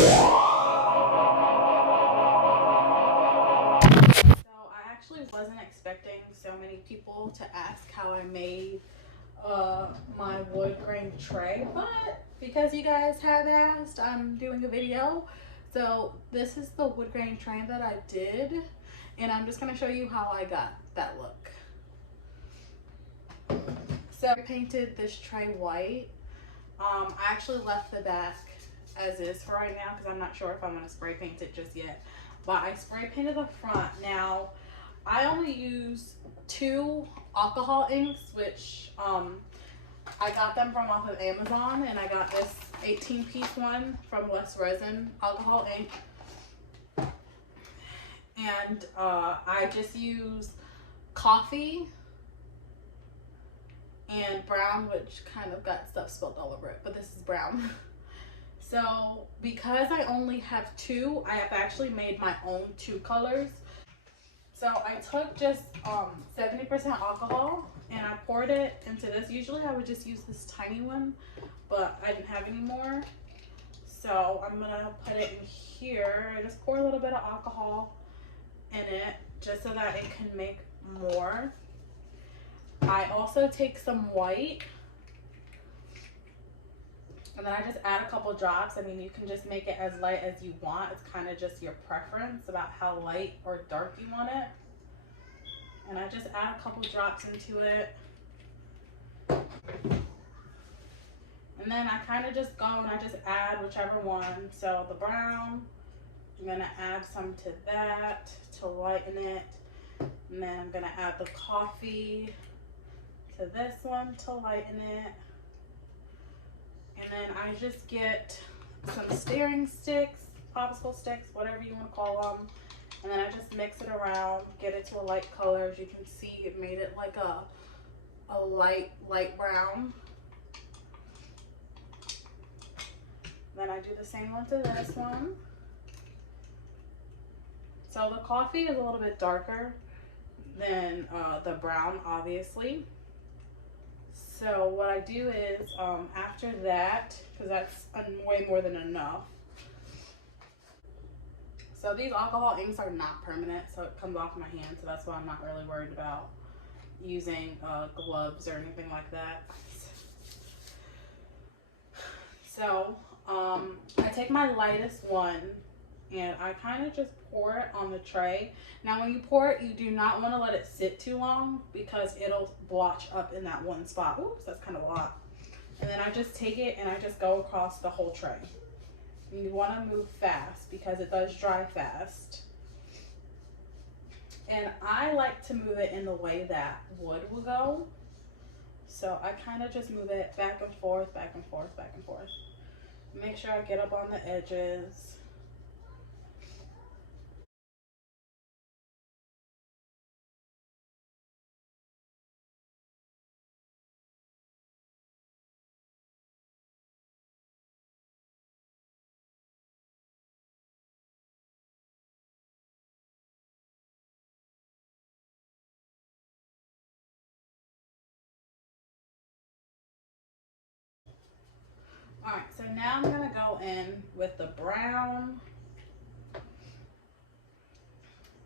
I actually wasn't expecting so many people to ask how I made my wood grain tray, but because you guys have asked, I'm doing a video. So this is the wood grain tray that I did, and I'm just going to show you how I got that look. So I painted this tray white. I actually left the back as is for right now because I'm not sure if I'm going to spray paint it just yet. But I spray painted the front. Now, I only use 2 alcohol inks, which I got them from off of Amazon, and I got this 18-piece one from West Resin alcohol ink. And I just use coffee and brown, which kind of got stuff spilled all over it, but this is brown. So because I only have 2, I have actually made my own 2 colors. So I took just 70% alcohol and I poured it into this. Usually I would just use this tiny one, but I didn't have any more. So I'm gonna put it in here. I just pour a little bit of alcohol in it just so that it can make more. I also take some white, and then I just add a couple drops. I mean, you can just make it as light as you want. It's kind of just your preference about how light or dark you want it. And I just add a couple drops into it. And then I kind of just go and I just add whichever one. So the brown, I'm gonna add some to that to lighten it. And then I'm gonna add the coffee to this one to lighten it. And then I just get some stirring sticks, popsicle sticks, whatever you want to call them. And then I just mix it around, get it to a light color. As you can see, it made it like a light brown. Then I do the same one to this one. So the coffee is a little bit darker than the brown, obviously. So what I do is, after that, because that's way more than enough. So these alcohol inks are not permanent, so it comes off my hand, so that's why I'm not really worried about using gloves or anything like that. So I take my lightest one and I kind of just pour it on the tray. Now when you pour it, you do not want to let it sit too long because it'll blotch up in that one spot. Oops, that's kind of a lot. And then I just take it and I just go across the whole tray. And you want to move fast because it does dry fast. And I like to move it in the way that wood will go. So I kind of just move it back and forth, back and forth, back and forth. Make sure I get up on the edges. All right, so now I'm gonna go in with the brown.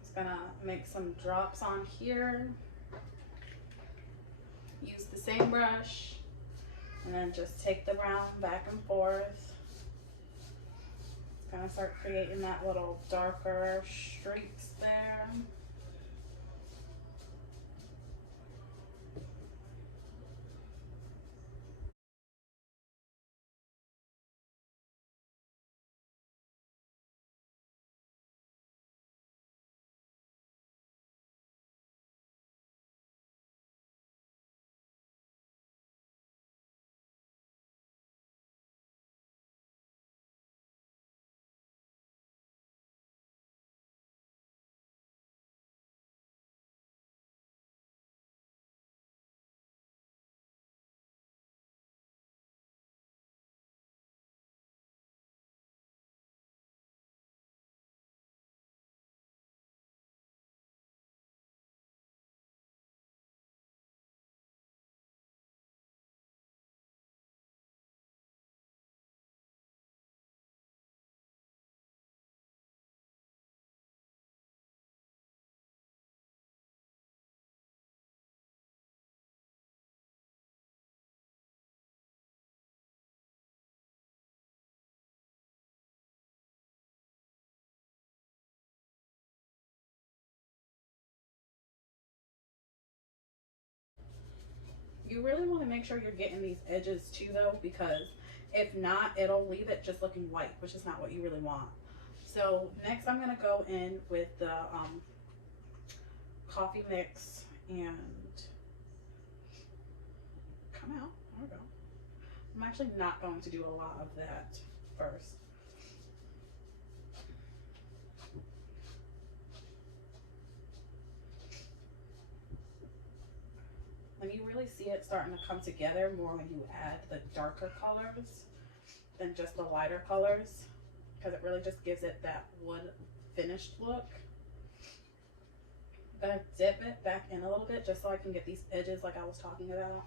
Just gonna make some drops on here. Use the same brush, and then just take the brown back and forth. It's gonna start creating that little darker streaks there. You really want to make sure you're getting these edges too though, because if not, it'll leave it just looking white, which is not what you really want. So next I'm going to go in with the coffee mix and come out. There we go. I'm actually not going to do a lot of that first. And you really see it starting to come together more when you add the darker colors than just the lighter colors, because it really just gives it that wood finished look. I'm gonna dip it back in a little bit just so I can get these edges like I was talking about.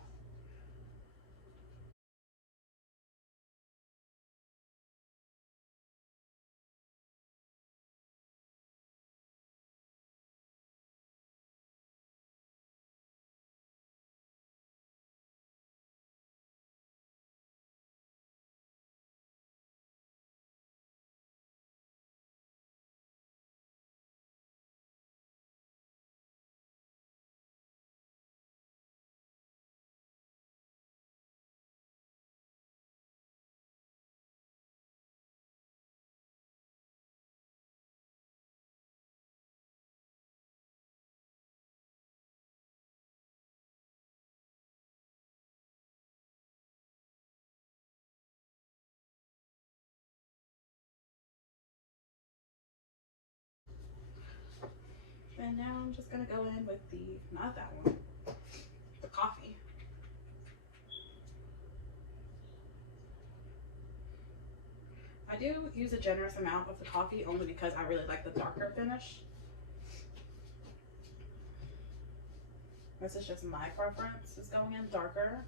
And now I'm just gonna go in with the, not that one, the coffee. I do use a generous amount of the coffee only because I really like the darker finish. This is just my preference, is going in darker.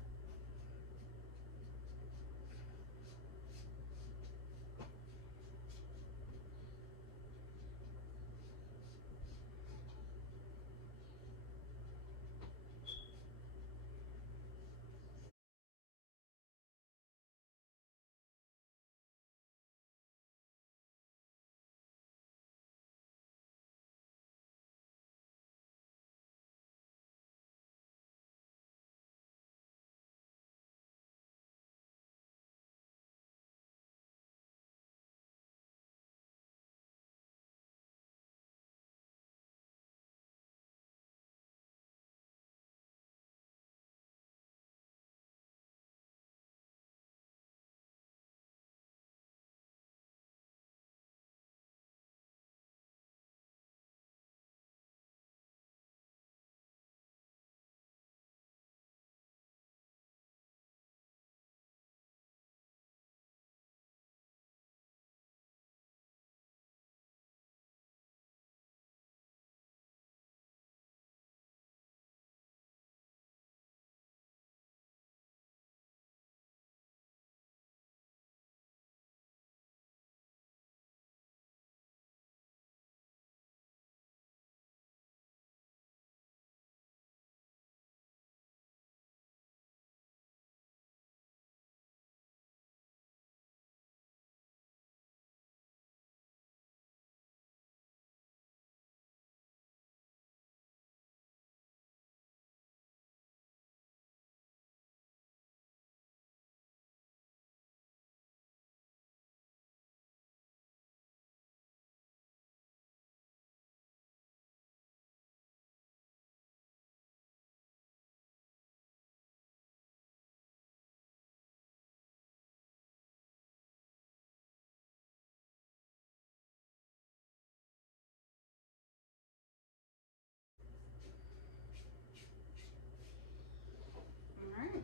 Alright,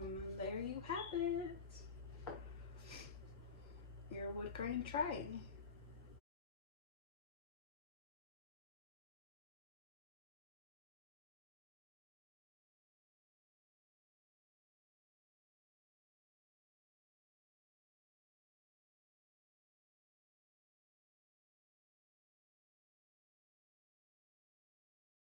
and there you have it. Your wood grain tray.